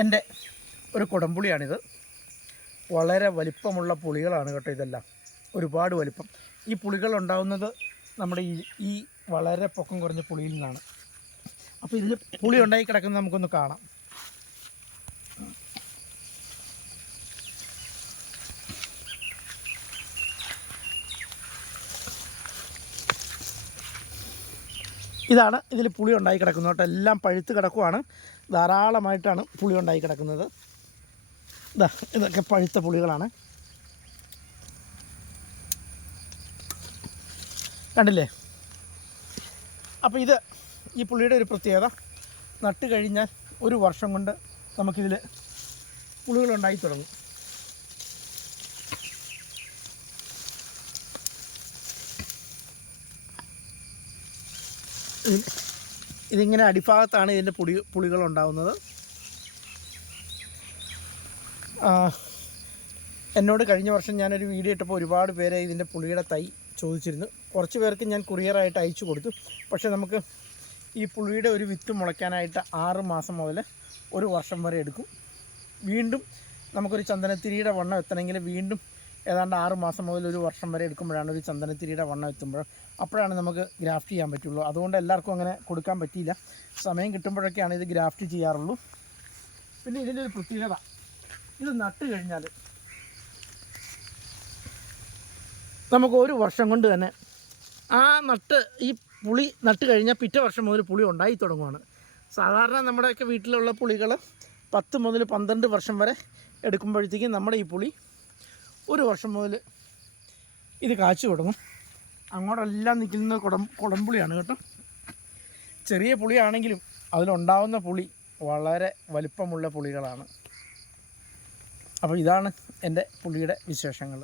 എൻ്റെ ഒരു കുടംപുളിയാണിത്. വളരെ വലിപ്പമുള്ള പുളികളാണ് കേട്ടോ ഇതെല്ലാം, ഒരുപാട് വലിപ്പം. ഈ പുളികൾ ഉണ്ടാകുന്നത് നമ്മുടെ ഈ വളരെ പൊക്കം കുറഞ്ഞ പുളിയിൽ നിന്നാണ്. അപ്പോൾ ഇതിൽ പുളി ഉണ്ടായി കിടക്കുന്നത് നമുക്കൊന്ന് കാണാം. ഇതാണ് ഇതിൽ പുളി ഉണ്ടായി കിടക്കുന്നത് കേട്ടോ. എല്ലാം പഴുത്ത് കിടക്കുവാണ്, ധാരാളമായിട്ടാണ് പുളി ഉണ്ടായി കിടക്കുന്നത്. ഇതൊക്കെ പഴുത്ത പുളികളാണ്, കണ്ടില്ലേ? അപ്പോൾ ഈ പുളിയുടെ ഒരു പ്രത്യേകത, നട്ട് കഴിഞ്ഞാൽ ഒരു വർഷം കൊണ്ട് നമുക്കിതിൽ പുളികളുണ്ടായി തുടങ്ങും. ഇതിങ്ങനെ അടിഭാഗത്താണ് ഇതിൻ്റെ പുളികളുണ്ടാവുന്നത്. എന്നോട് കഴിഞ്ഞ വർഷം ഞാനൊരു വീഡിയോ ഇട്ടപ്പോൾ ഒരുപാട് പേരെ ഇതിൻ്റെ പുളിയുടെ തൈ ചോദിച്ചിരുന്നു. കുറച്ച് പേർക്ക് ഞാൻ കൊറിയറായിട്ട് അയച്ചു കൊടുത്തു. പക്ഷേ നമുക്ക് ഈ പുളിയുടെ ഒരു വിത്ത് മുളയ്ക്കാനായിട്ട് 6 മാസം മുതൽ 1 വർഷം വരെ എടുക്കും. വീണ്ടും നമുക്കൊരു ചന്ദനത്തിരിയുടെ വണ്ണം എത്തണമെങ്കിൽ വീണ്ടും ഏതാണ്ട് 6 മാസം മുതൽ 1 വർഷം വരെ എടുക്കുമ്പോഴാണ് ഒരു ചന്ദനത്തിരിയുടെ വണ്ണം എത്തുമ്പോൾ, അപ്പോഴാണ് നമുക്ക് ഗ്രാഫ്റ്റ് ചെയ്യാൻ പറ്റുള്ളൂ. അതുകൊണ്ട് എല്ലാവർക്കും അങ്ങനെ കൊടുക്കാൻ പറ്റിയില്ല. സമയം കിട്ടുമ്പോഴൊക്കെയാണ് ഇത് ഗ്രാഫ്റ്റ് ചെയ്യാറുള്ളൂ. പിന്നെ ഇതിൻ്റെ ഒരു പ്രത്യേകത, ഇത് നട്ട് കഴിഞ്ഞാൽ നമുക്ക് 1 വർഷം കൊണ്ട് തന്നെ ഈ പുളി നട്ട് കഴിഞ്ഞാൽ പിറ്റേ വർഷം മുതൽ പുളി ഉണ്ടായി തുടങ്ങുവാണ്. സാധാരണ നമ്മുടെയൊക്കെ വീട്ടിലുള്ള പുളികൾ 10 മുതൽ 12 വർഷം വരെ എടുക്കുമ്പോഴത്തേക്കും നമ്മുടെ ഈ പുളി 1 വർഷം മുതൽ ഇത് കാച്ചു തുടങ്ങും. അങ്ങോട്ടെല്ലാം നിൽക്കുന്നത് കുടംപുളിയാണ് കേട്ടോ. ചെറിയ പുളിയാണെങ്കിലും അതിലുണ്ടാവുന്ന പുളി വളരെ വലിപ്പമുള്ള പുളികളാണ്. അപ്പോൾ ഇതാണ് എൻ്റെ പുളിയുടെ വിശേഷങ്ങൾ.